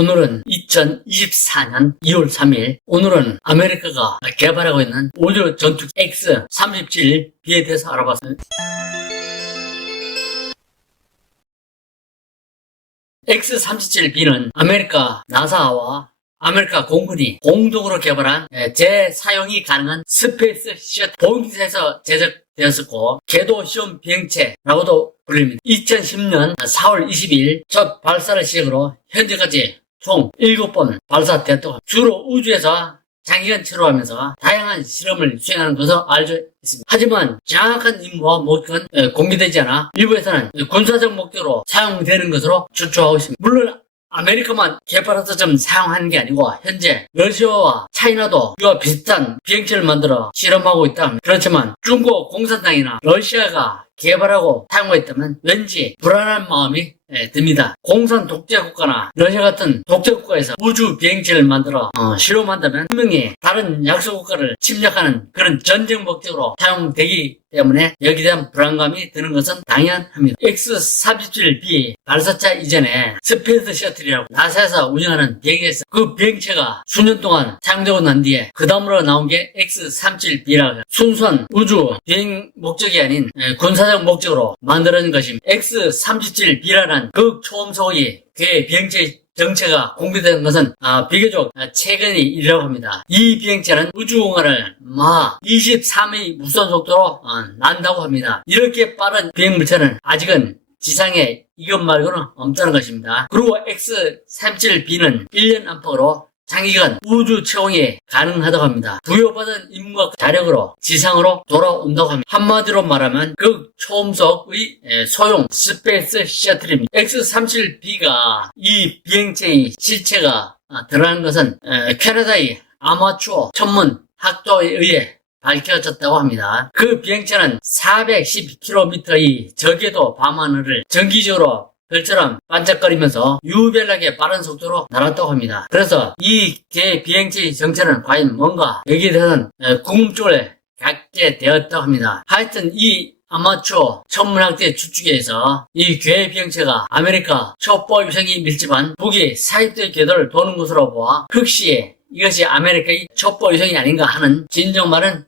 오늘은 2024년 2월 3일. 오늘은 아메리카가 개발하고 있는 우주 전투기 X-37B에 대해서 알아봤습니다. X-37B는 아메리카 나사와 아메리카 공군이 공동으로 개발한 재사용이 가능한 스페이스 셔틀 보잉에서 제작되었었고 궤도 시험 비행체라고도 불립니다. 2010년 4월 20일 첫 발사를 시작으로 현재까지 총 7번 발사되었다고 합니다. 주로 우주에서 장기간 체류하면서 다양한 실험을 수행하는 것으로 알려져 있습니다. 하지만 정확한 임무와 목적은 공개되지 않아 일부에서는 군사적 목적으로 사용되는 것으로 추측하고 있습니다. 물론 아메리카만 개발해서 좀 사용하는 게 아니고 현재 러시아와 차이나도 이와 비슷한 비행체를 만들어 실험하고 있다 합니다. 그렇지만 중국 공산당이나 러시아가 개발하고 사용하고 있다면 왠지 불안한 마음이 듭니다. 공산 독재국가나 러시아 같은 독재국가에서 우주 비행체를 만들어 실험한다면 분명히 다른 약소국가를 침략하는 그런 전쟁 목적으로 사용되기 때문에 여기에 대한 불안감이 드는 것은 당연합니다. X-37B 발사차 이전에 스페이스 셔틀이라고 나사에서 운영하는 비행체에서 그 비행체가 수년 동안 사용되고 난 뒤에 그 다음으로 나온 게 X-37B라고 해요. 순수한 우주 비행 목적이 아닌 군사적 목적으로 만들어진 것입니다. X-37B라는 극초음속의 비행체 정체가 공개된 것은 비교적 최근의 일이라고 합니다. 이 비행체는 우주공간을 막 23의 무선 속도로 난다고 합니다. 이렇게 빠른 비행물체는 아직은 지상에 이것 말고는 없다는 것입니다. 그리고 X-37B는 1년 안팎으로 장기간 우주 채용이 가능하다고 합니다. 부여받은 임무와 자력으로 지상으로 돌아온다고 합니다. 한마디로 말하면 극초음속의 소형 스페이스 셔틀입니다. X-37B가 이 비행체의 실체가 드러난 것은 캐나다의 아마추어 전문 학도에 의해 밝혀졌다고 합니다. 그 비행체는 410km의 저궤도 밤하늘을 정기적으로 별처럼 반짝거리면서 유별나게 빠른 속도로 날았다고 합니다. 그래서 이 개 비행체의 정체는 과연 뭔가 여기에 대해서는 궁금증을 갖게 되었다고 합니다. 하여튼 이 아마추어 천문학대 추측에 의해서 이 궤 비행체가 아메리카 첩보 위성이 밀집한 북의 사입대 궤도를 도는 것으로 보아 혹시 이것이 아메리카의 첩보 위성이 아닌가 하는 진정말은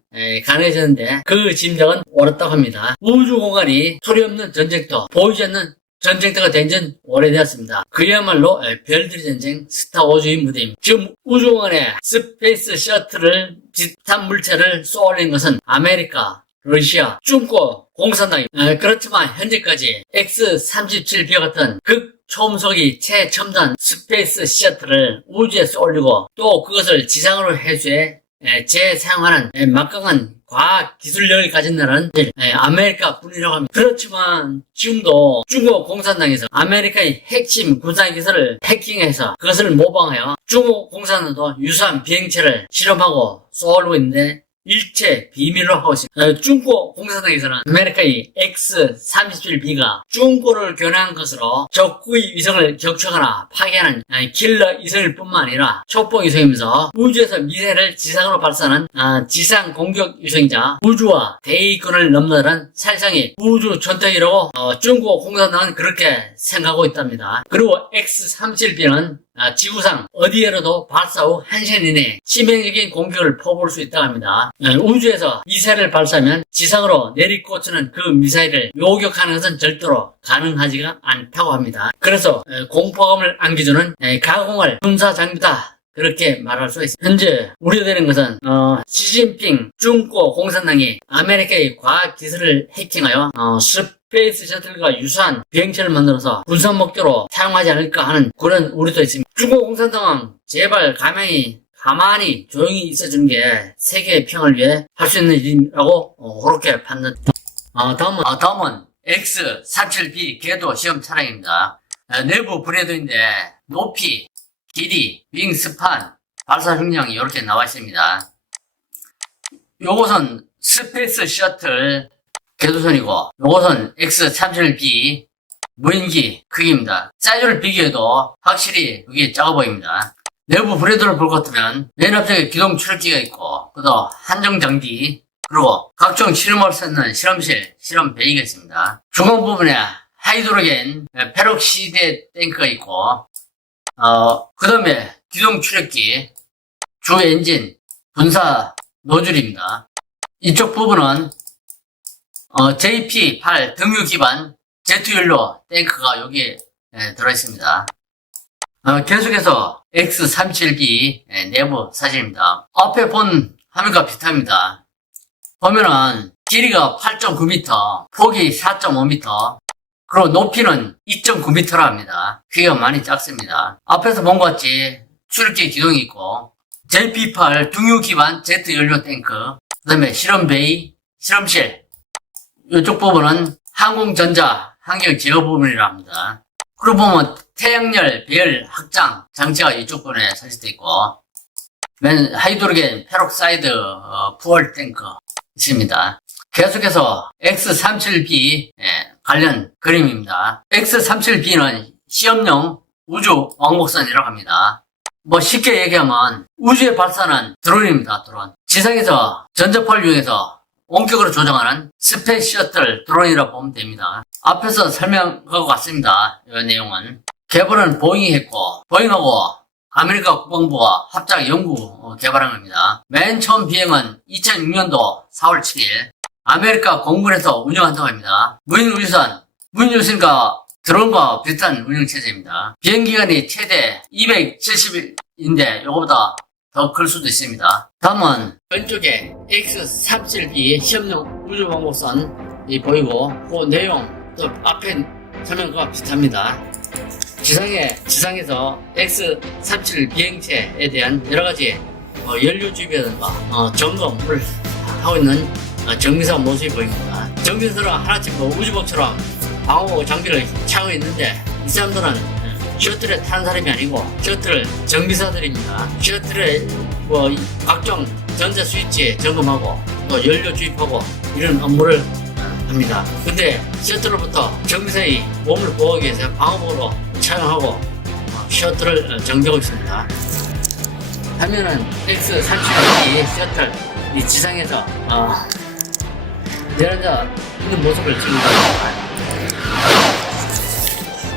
가능해졌는데 그 짐작은 옳았다고 합니다. 우주 공간이 소리 없는 전쟁터, 보이지 않는 전쟁터가 된 지 오래되었습니다. 그야말로 별들의 전쟁, 스타워즈의 무대입니다. 지금 우주공간에 스페이스 셔틀을 비슷한 물체를 쏘아올린 것은 아메리카, 러시아, 중국, 공산당입니다. 그렇지만 현재까지 X-37B와 같은 극초음속의 최첨단 스페이스 셔틀을 우주에 쏘아올리고 또 그것을 지상으로 회수해 재사용하는 막강한 과학 기술력을 가진 나라는 아메리카 뿐이라고 합니다. 그렇지만 지금도 중국 공산당에서 아메리카의 핵심 군사기술을 해킹해서 그것을 모방하여 중국 공산당도 유사한 비행체를 실험하고 쏘아올리고 있는데 일체 비밀로 하고 있습니다. 중국 공산당에서는 아메리카의 X-37B가 중국을 겨냥한 것으로 적국의 위성을 격추하거나 파괴하는 킬러 위성일 뿐만 아니라 첩보 위성이면서 우주에서 미사일을 지상으로 발사하는 지상 공격 위성이자 우주와 대기권을 넘나드는 살상의 우주 전투기라고 중국 공산당은 그렇게 생각하고 있답니다. 그리고 X-37B는 지구상 어디에라도 발사 후 1시간 이내에 치명적인 공격을 퍼부을 수 있다고 합니다. 우주에서 미사일을 발사하면 지상으로 내리꽂히는 그 미사일을 요격하는 것은 절대로 가능하지가 않다고 합니다. 그래서 공포감을 안겨주는 가공할 군사장비다, 그렇게 말할 수 있습니다. 현재 우려되는 것은 시진핑 중국 공산당이 아메리카의 과학기술을 해킹하여 스페이스 셔틀과 유사한 비행체를 만들어서 군사 목적으로 사용하지 않을까 하는 그런 우려도 있습니다. 중국 공산당은 제발 가만히 조용히 있어주는 게 세계의 평을 위해 할 수 있는 일이라고 그렇게 판단합니다. 다음은 X-37B 궤도 시험 차량입니다. 내부 브레드인데 높이, 길이, 윙스판, 발사 중량 이렇게 나와 있습니다. 요것은 스페이스 셔틀 궤도선이고 요것은 X-37B 무인기 크기입니다. 사이즈를 비교해도 확실히 그게 작아 보입니다. 내부 브레드를 볼 것 같으면 맨 앞쪽에 기동 출기가 있고 그다음 한정 장비, 그리고 각종 실험을 쓰는 실험실, 실험 베이가 있습니다. 중앙 부분에 하이드로겐 페록시드 탱크가 있고 그 다음에 기동 추력기, 주 엔진, 분사 노즐입니다. 이쪽 부분은 JP8 등유 기반 제트연료 탱크가 여기에 들어있습니다. 계속해서 X37B 내부 사진입니다. 앞에 본 화면과 비슷합니다. 보면은 길이가 8.9m, 폭이 4.5m, 그리고 높이는 2.9m라 합니다. 크기가 많이 작습니다. 앞에서 본 것 같이 추력기 기동이 있고 JP8 등유 기반 제트 연료 탱크, 그 다음에 실험 베이, 실험실, 이쪽 부분은 항공전자 환경 제어 부분이라 합니다. 그리고 보면 태양열 배열 확장 장치가 이쪽 부분에 설치되어 있고, 맨 하이드로겐 페록사이드 푸얼 탱크 있습니다. 계속해서 X37B 관련 그림입니다. X37B는 시험용 우주 왕복선이라고 합니다. 뭐 쉽게 얘기하면 우주에 발사하는 드론입니다. 드론. 지상에서 전자파를 이용해서 원격으로 조정하는 스페이스 셔틀 드론이라고 보면 됩니다. 앞에서 설명하고 갔습니다. 이 내용은. 개발은 보잉이 했고, 보잉하고 아메리카 국방부가 합작 연구 개발한 겁니다. 맨 처음 비행은 2006년도 4월 7일 아메리카 공군에서 운영한다고 합니다. 무인우주선, 무인우주선과 드론과 비슷한 운영체제입니다. 비행기간이 최대 270일인데 이거보다 더 클 수도 있습니다. 다음은 왼쪽에 X37B 시험용 우주왕복선이 보이고, 그 내용 또 앞에 설명과 비슷합니다. 지상에서 X37 비행체에 대한 여러가지 연료 주입이라든가 점검을 하고 있는 정비사 모습이 보입니다. 정비사들은 하나씩 우주복처럼 방호 장비를 차고 있는데, 이 사람들은 셔틀에 타는 사람이 아니고 셔틀 정비사들입니다. 셔틀에 각종 전자 스위치 점검하고 또 연료 주입하고 이런 업무를 합니다. 근데 셔틀로부터 정비사의 몸을 보호하기 위해서 방호복으로 착용하고 셔틀을 정비하고 있습니다. 화면은 X37B 셔틀 이 지상에서 내려앉아 있는 모습을 찍는다.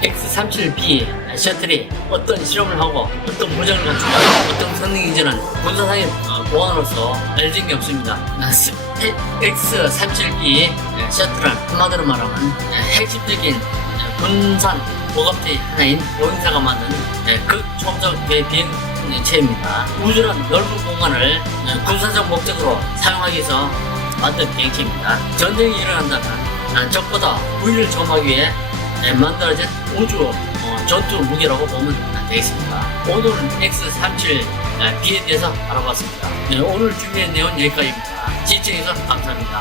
X37B 셔틀이 어떤 실험을 하고 어떤 무장을 갖추고 어떤 성능인지는 군사상의 보안으로서 알려진 게 없습니다. X37B 셔틀은 한마디로 말하면 핵심적인 군산 보급체 하나인 보잉사가 만든 극초음속 비행체입니다. 우주는 넓은 공간을 군사적 목적으로 사용하기 위해서 만든 비행체입니다. 전쟁이 일어난다면 적보다 우위를 점하기 위해 만들어진 우주 전투 무기라고 보면 되겠습니다. 오늘은 X37B에 대해서 알아봤습니다. 오늘 준비한 내용은 여기까지입니다. 시청해주셔서 감사합니다.